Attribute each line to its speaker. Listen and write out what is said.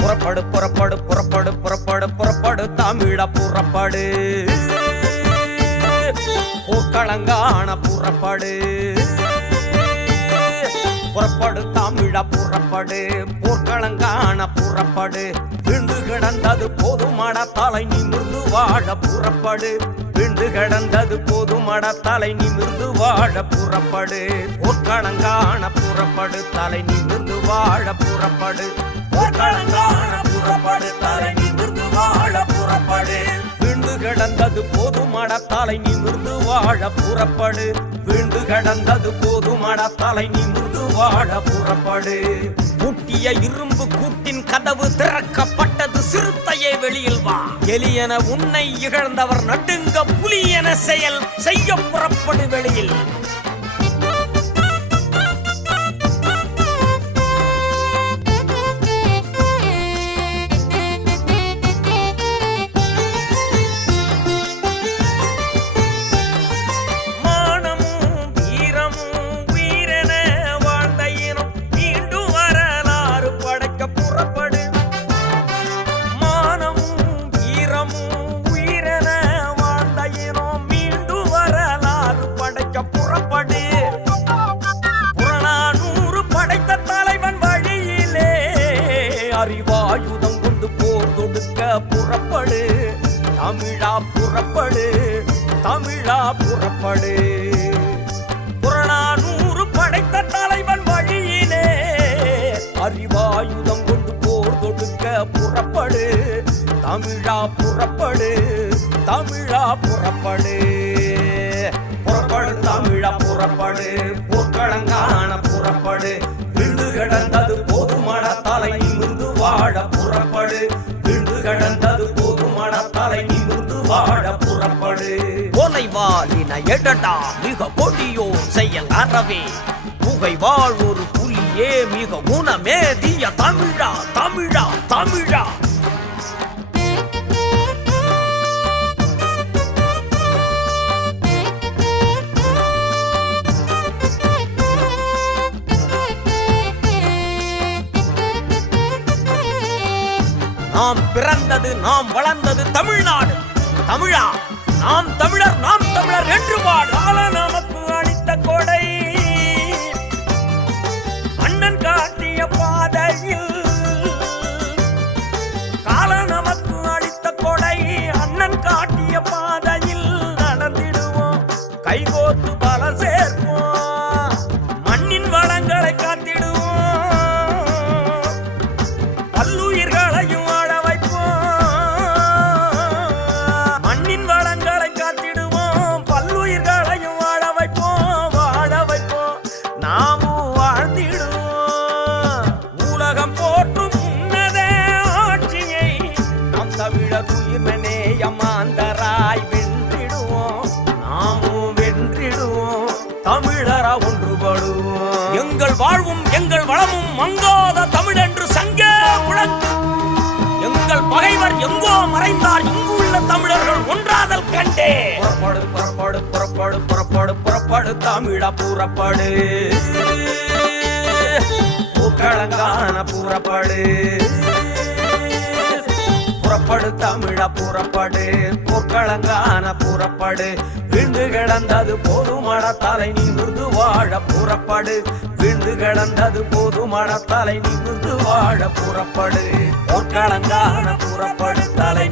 Speaker 1: புறப்படு புறப்படு புறப்படு புறப்படு புறப்படு தமிழ புறப்படு. போர்க்களங்கான புறப்படு. புறப்படு தமிழ புறப்படு. போர்க்களங்கான புறப்படு. விழுந்து கிடந்தது போதுமட தலை நிமிர்ந்து வாழ புறப்படு. விழுந்து கிடந்தது போதுமட தலை நிமிர்ந்து வாழ புறப்படு. போர்க்களங்கான புறப்படு தலை நிமிர்ந்து வாழ புறப்படு. போர்க்களங்கான புறப்படு தலை நிமிர்ந்து வாழ புறப்படு. வீண்டு கடந்தது போதுமட தலை நிமிர்ந்து வாழ புறப்படு. வாழ புறப்படு. பூட்டிய இரும்பு கூட்டின் கதவு திறக்கப்பட்டது சிறுத்தையே வெளியில் வா. எலியன உன்னை இகழ்ந்தவர் நடுங்க புலியன செயல் செய்ய புறப்படு வெளியில். புறப்படு தமிழா புறப்படு. புறநானூறு படைத்த தலைவன் வழியிலே அறிவாயுதம் கொண்டு போர் தொடுக்க புறப்படு. தமிழா புறப்படு தமிழா புறப்படு. புறப்படு தமிழா புறப்படு. போர்க்களங்கா கொலைவாளின எடடா மிக கொடியோ செயல் அறவே. புகை வாழ்வொரு புலியே மிக குணமேதிய தமிழா தமிழா தமிழா. நாம் பிறந்தது நாம் வளர்ந்தது தமிழ்நாடு. தமிழா? நாம் தமிழர் நாம் தமிழர் என்று பாடு கால நமக்கு அளித்த கொடை. அண்ணன் காட்டிய பாதையில் கால நமக்கு அளித்த கொடை. அண்ணன் காட்டிய பாதையில் நடந்திடுவோம் கைகோத்து பல சேர்ப்போம். மண்ணின் வளங்களை காத்திடுவோம் பல்லுயிர்களையும் வாழ வைப்போம். மண்ணின் வளங்களை தமிழரா ஒன்றுபடுவோம் எங்கள் வாழ்வும் எங்கள் வளமும் மங்காத தமிழென்று சங்கே உழக்கு எங்கள் பகைவர் எங்கோ மறைந்தார் இங்குள்ள தமிழர்கள் ஒன்றாதல் கண்டே. புறப்பாடு புறப்படு புறப்படு புறப்படு புறப்படு தமிழா புறப்பாடு. பூக்களங்கான புறப்படு. புறப்படு தமிழா புறப்படு போர்க்களங்கான புறப்படு. விழுந்து கிடந்தது போதுமட தலை நிமிர்ந்து வாழ புறப்படு. விழுந்து கிடந்தது போதுமட தலை நிமிர்ந்து வாழ புறப்படு. போர்க்களங்கான புறப்படு தலை